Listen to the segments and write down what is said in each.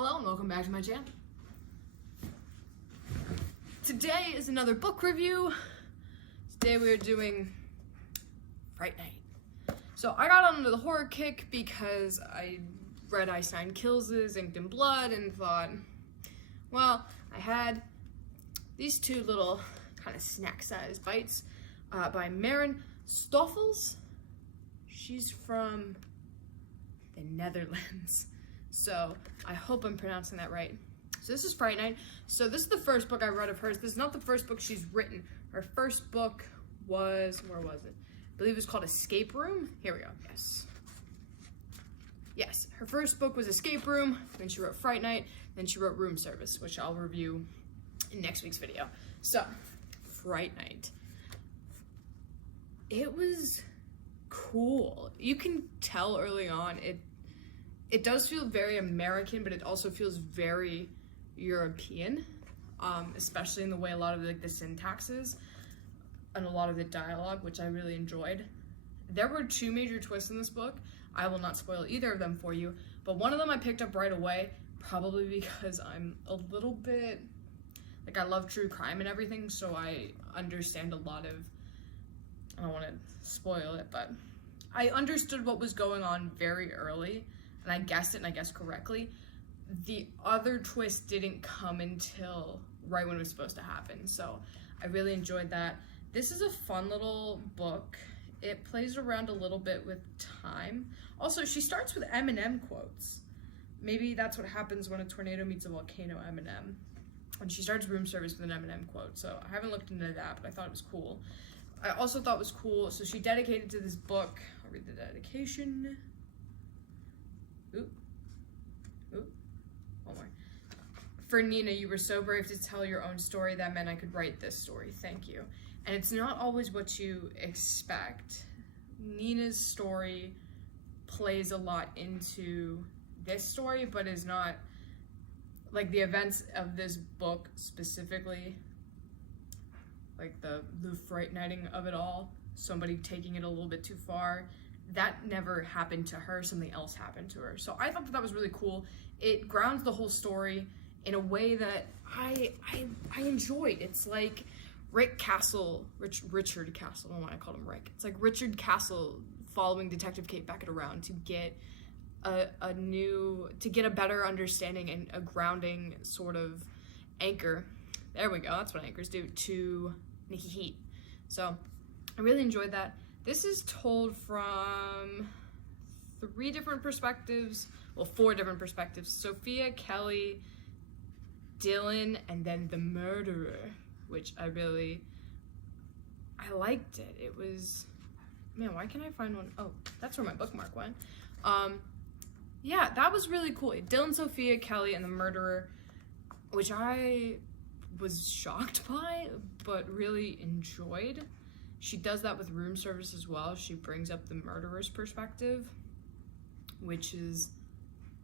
Hello and welcome back to my channel. Today is another book review. Today we are doing Fright Night. So I got onto the horror kick because I read Einstein Kills His Inked in Blood and thought, well, I had these two little kind of snack-sized bites by Maren Stoffels. She's from the Netherlands. So I hope I'm pronouncing that right. So this is Fright Night. So this is the first book I read of hers. This is not the first book she's written. Her first book was, where was it? I believe it was called Escape Room. Here we go, yes. Yes, her first book was Escape Room, then she wrote Fright Night, then she wrote Room Service, which I'll review in next week's video. So, Fright Night. It was cool. You can tell early on, it does feel very American, but it also feels very European, especially in the way a lot of the syntax is and a lot of the dialogue, which I really enjoyed. There were two major twists in this book. I will not spoil either of them for you, but one of them I picked up right away, probably because I'm a little bit, I love true crime and everything, so I understand a lot of, I don't want to spoil it, but I understood what was going on very early, and I guessed it, and I guessed correctly. The other twist didn't come until right when it was supposed to happen, so I really enjoyed that. This is a fun little book. It plays around a little bit with time. Also, she starts with Eminem quotes. Maybe that's what happens when a tornado meets a volcano, Eminem. And she starts Room Service with an Eminem quote, so I haven't looked into that, but I thought it was cool. I also thought it was cool, so she dedicated to this book. I'll read the dedication. Oop. One more. For Nina, you were so brave to tell your own story. That meant I could write this story. Thank you. And it's not always what you expect. Nina's story plays a lot into this story, but is not, like, the events of this book specifically, like the Fright Nighting of it all, somebody taking it a little bit too far, that never happened to her, something else happened to her. So I thought that was really cool. It grounds the whole story in a way that I enjoyed. It's like Richard Castle, I don't know why I called him Rick. It's like Richard Castle following Detective Kate Beckett around to get to get a better understanding and a grounding sort of anchor. There we go, that's what anchors do, to Nikki Heat. So I really enjoyed that. This is told from four different perspectives. Sophia, Kelly, Dylan, and then the murderer, which I liked it. It was, man, why can't I find one? Oh, that's where my bookmark went. Yeah, that was really cool. Dylan, Sophia, Kelly, and the murderer, which I was shocked by, but really enjoyed. She does that with Room Service as well. She brings up the murderer's perspective, which is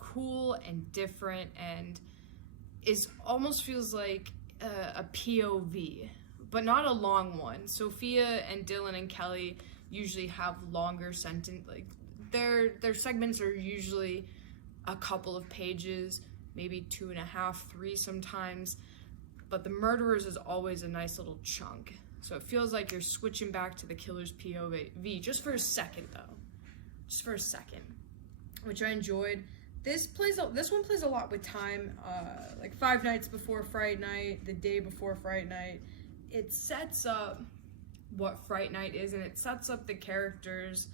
cool and different, and almost feels like a POV, but not a long one. Sophia and Dylan and Kelly usually have longer sentence, like their segments are usually a couple of pages, maybe 2.5, 3 sometimes, but the murderers is always a nice little chunk. So it feels like you're switching back to the killer's POV just for a second, though. Just for a second, which I enjoyed. This one plays a lot with time, like 5 nights before Fright Night, the day before Fright Night. It sets up what Fright Night is, and it sets up the characters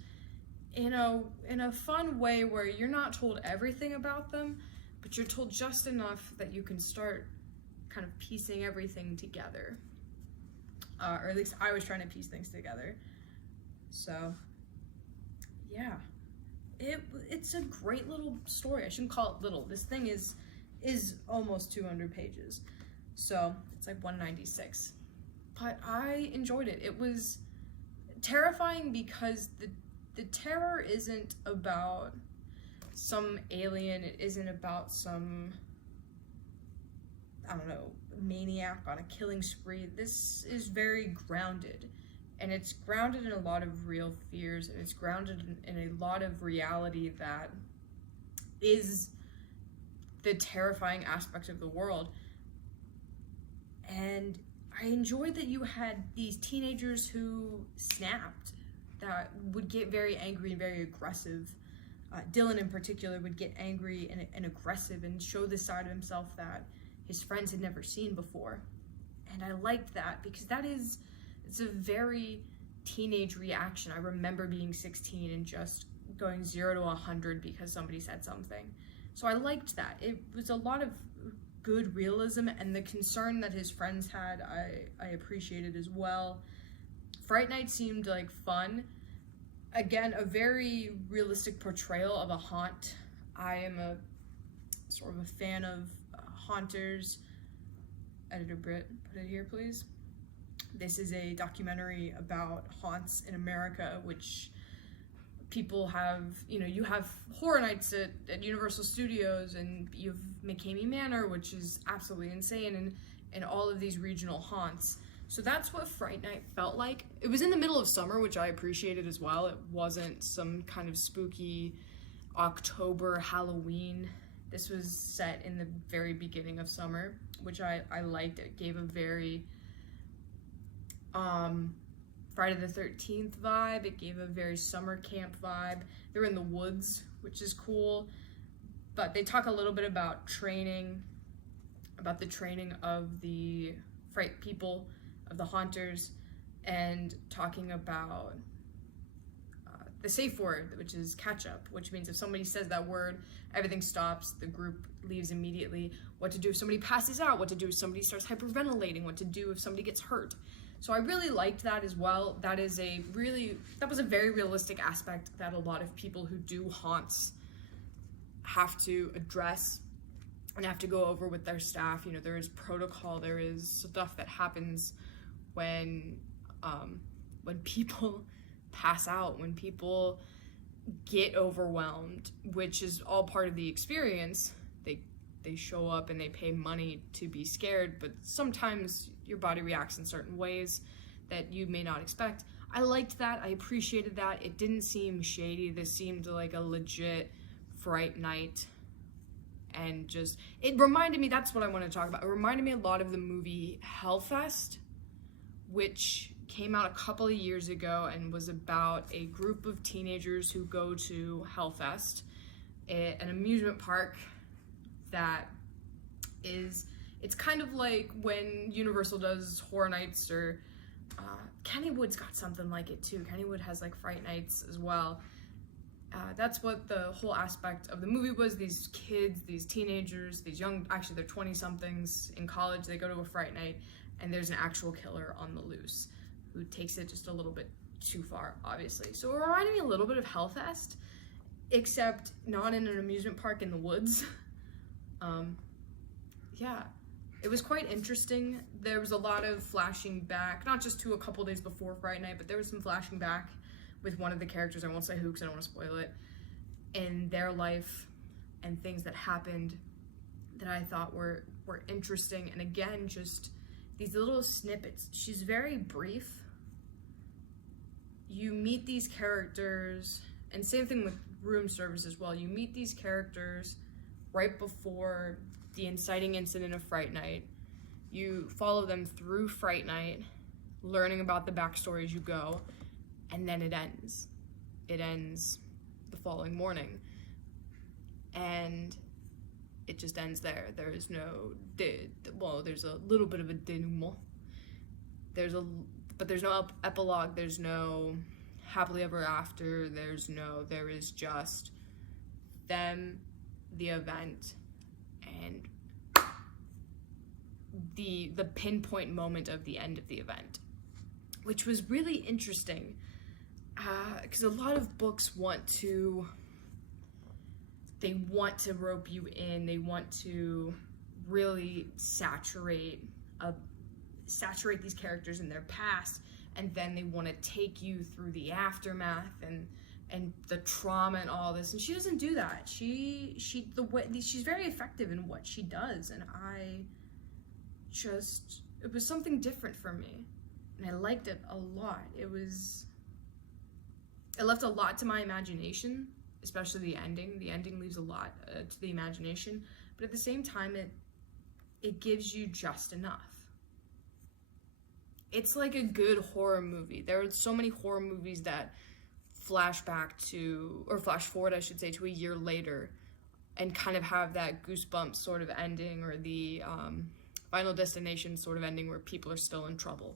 in a fun way where you're not told everything about them, but you're told just enough that you can start kind of piecing everything together. Or at least I was trying to piece things together. So, yeah. It's a great little story. I shouldn't call it little. This thing is almost 200 pages. So, it's like 196. But I enjoyed it. It was terrifying because the terror isn't about some alien. It isn't about some, I don't know, maniac on a killing spree. This is very grounded, and it's grounded in a lot of real fears, and it's grounded in a lot of reality that is the terrifying aspects of the world. And I enjoyed that you had these teenagers who snapped, that would get very angry and very aggressive. Dylan in particular would get angry and aggressive and show this side of himself that his friends had never seen before. And I liked that because it's a very teenage reaction. I remember being 16 and just going 0 to 100 because somebody said something. So I liked that. It was a lot of good realism, and the concern that his friends had, I appreciated as well. Fright Night seemed like fun. Again, a very realistic portrayal of a haunt. I am a sort of a fan of haunters. Editor Britt, put it here, please. This is a documentary about haunts in America, which people have, you have horror nights at Universal Studios, and you have McCamey Manor, which is absolutely insane, and all of these regional haunts. So that's what Fright Night felt like. It was in the middle of summer, which I appreciated as well. It wasn't some kind of spooky October Halloween. This was set in the very beginning of summer, which I liked. It gave a very Friday the 13th vibe. It gave a very summer camp vibe. They're in the woods, which is cool. But they talk a little bit about training, about the training of the fright people, of the haunters, and talking about the safe word, which is catch up, which means if somebody says that word, everything stops, the group leaves immediately. What to do if somebody passes out, what to do if somebody starts hyperventilating, what to do if somebody gets hurt. So I really liked that as well. That was a very realistic aspect that a lot of people who do haunts have to address and have to go over with their staff. There is protocol, there is stuff that happens when people pass out, when people get overwhelmed, which is all part of the experience. They show up and they pay money to be scared, but sometimes your body reacts in certain ways that you may not expect. I liked that. I appreciated that. It didn't seem shady. This seemed like a legit Fright Night. And it reminded me, that's what I want to talk about. It reminded me a lot of the movie Hellfest, which came out a couple of years ago and was about a group of teenagers who go to Hellfest, an amusement park that it's kind of like when Universal does horror nights, or Kennywood's got something like it too. Kennywood has like Fright Nights as well. That's what the whole aspect of the movie was. These kids, these teenagers, these young, actually they're 20-somethings in college, they go to a Fright Night, and there's an actual killer on the loose who takes it just a little bit too far, obviously. So it reminded me a little bit of Hellfest, except not in an amusement park in the woods. Yeah, it was quite interesting. There was a lot of flashing back, not just to a couple days before Fright Night, but there was some flashing back with one of the characters. I won't say who because I don't want to spoil it, in their life and things that happened that I thought were interesting. And again, just these little snippets. She's very brief. You meet these characters, and same thing with room service as well. You meet these characters right before the inciting incident of Fright Night. You follow them through Fright Night, learning about the backstory as you go, and then it ends. It ends the following morning. And it just ends there. There is no, there's a little bit of a denouement. But there's no epilogue, there's no happily ever after, there is just them, the event, and the pinpoint moment of the end of the event, which was really interesting, because a lot of books want to rope you in, they want to really saturate these characters in their past, and then they want to take you through the aftermath and the trauma and all this, and she doesn't do that. She's very effective in what she does, and it was something different for me, and I liked it a lot. It left a lot to my imagination, especially the ending. The ending leaves a lot to the imagination but at the same time, it gives you just enough. It's like a good horror movie. There are so many horror movies that flash forward, I should say, to a year later and kind of have that Goosebumps sort of ending, or the Final Destination sort of ending where people are still in trouble.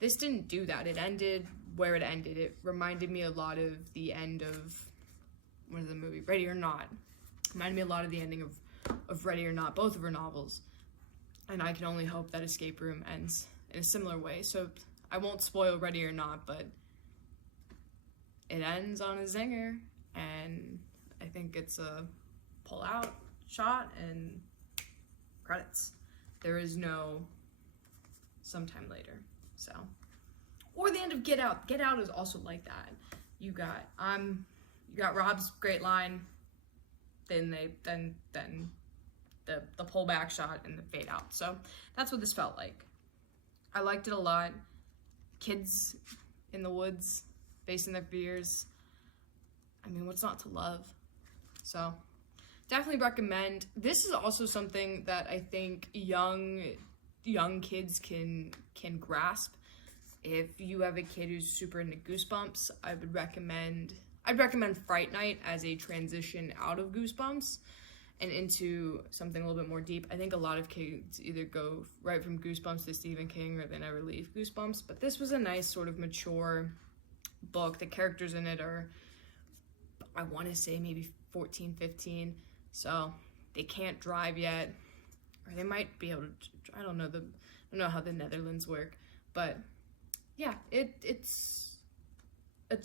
This didn't do that. It ended where it ended. It reminded me a lot of the end of, what is the movie? Ready or Not. It reminded me a lot of the ending of Ready or Not, both of her novels. And I can only hope that Escape Room ends in a similar way. So I won't spoil Ready or Not, but it ends on a zinger, and I think it's a pull-out shot and credits. There is no sometime later. So, or the end of Get Out. Get Out is also like that. You got Rob's great line, then the pullback shot and the fade out. So that's what this felt like. I liked it a lot. Kids in the woods facing their fears. I mean, what's not to love? So definitely recommend. This is also something that I think young kids can grasp. If you have a kid who's super into Goosebumps, I'd recommend Fright Night as a transition out of Goosebumps and into something a little bit more deep. I think a lot of kids either go right from Goosebumps to Stephen King, or they never leave Goosebumps, but this was a nice sort of mature book. The characters in it are, I want to say, maybe 14, 15, so they can't drive yet, or they might be able to. I don't know how the Netherlands work, but yeah, it's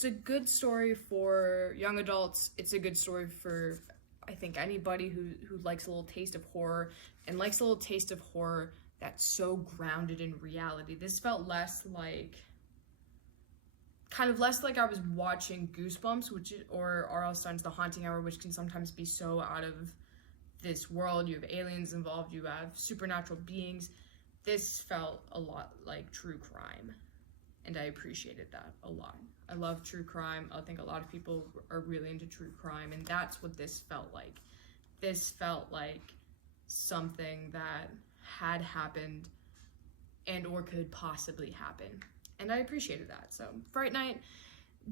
a good story for young adults. It's a good story for, I think, anybody who likes a little taste of horror, and likes a little taste of horror that's so grounded in reality. This felt less like I was watching Goosebumps, or R.L. Stine's The Haunting Hour, which can sometimes be so out of this world. You have aliens involved, you have supernatural beings. This felt a lot like true crime, and I appreciated that a lot. I love true crime. I think a lot of people are really into true crime, and that's what this felt like. This felt like something that had happened and or could possibly happen. And I appreciated that. So Fright Night,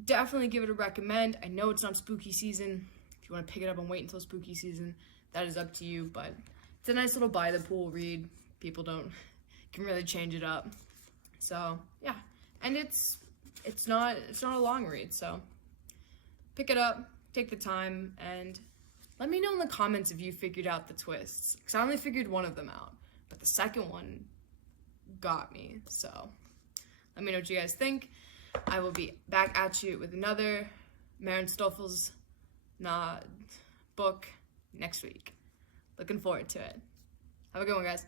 definitely give it a recommend. I know it's not spooky season. If you want to pick it up and wait until spooky season, that is up to you. But it's a nice little by the pool read. People can really change it up. So yeah, and it's not a long read. So pick it up, take the time, and let me know in the comments if you figured out the twists. Because I only figured one of them out, but the second one got me. So let me know what you guys think. I will be back at you with another Maren Stoffels book next week. Looking forward to it. Have a good one, guys.